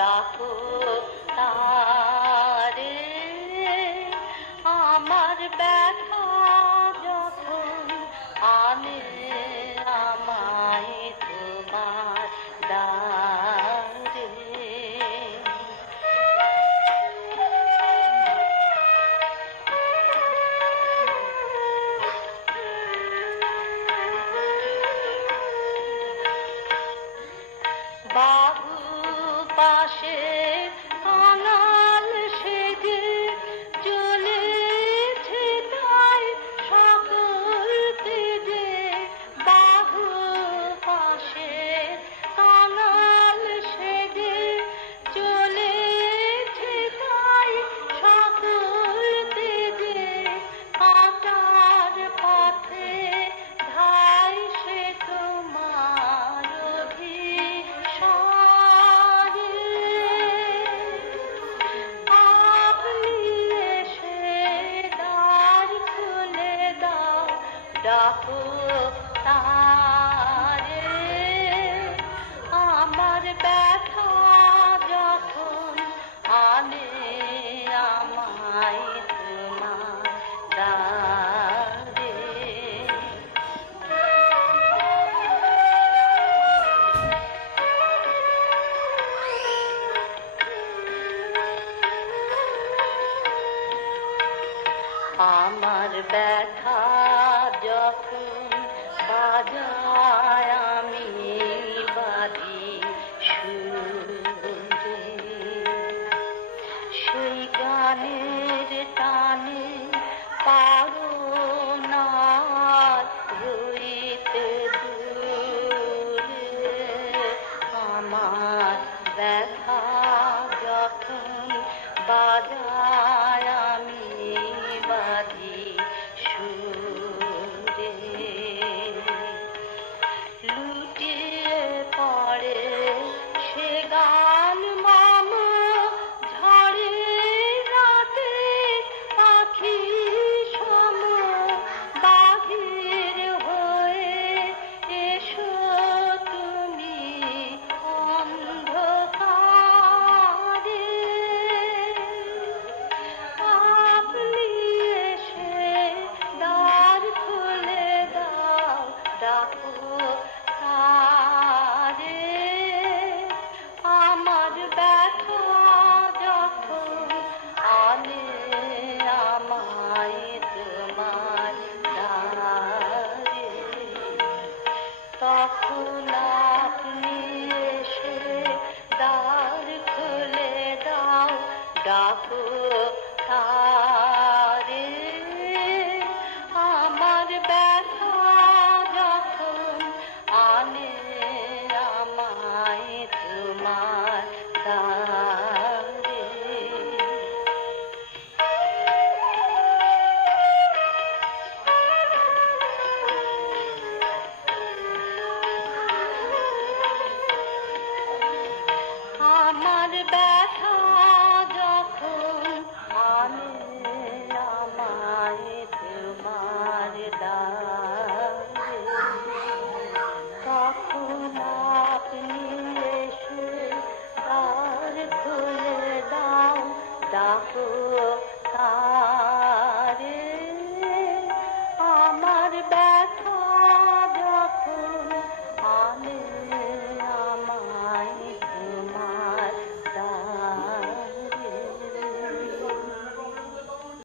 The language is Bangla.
ডাকো তারে আমার ব্যথা যখন আনে আমায় তোমার দ্বারে বাহু পাশে কাঙাল সেজে চলেছে তাই সকল তেজে বাহু পাশে কাঙাল সেজে চলেছে তাই সকল তেজে কাটার পথে ধাই সে তোমার ডাকো তারে আমার ব্যথা যখন আনে আমায় তোমার দ্বারে আমার ব্যথা যখন বাজায় আমি বাঁধি সুরে সেই গানের টানে পারো না রইতে দূরে আমার ব্যথা যখন বাজায় আমি বাঁধি সুরে লুটিয়ে পড়ে সে গান মম ঝড়ে রাতে পাখি সম বাহির হয়ে এসো তুমি অন্ধকারে আপনি এসে দ্বার খুলে দাও ডাকো তারে আমার ব্যথা যখন আনে আমায় তোমার দ্বারে তখন আপনি এসে দ্বার খুলে দাও ডাকো তারে আমার ব্যথা যখন আনে আমায় তোমার দ্বারে আমার ব্যথা যখন আনে আমায় তোমার দ্বারে তখন আপনি এসে দ্বার খুলে দাও ডাকো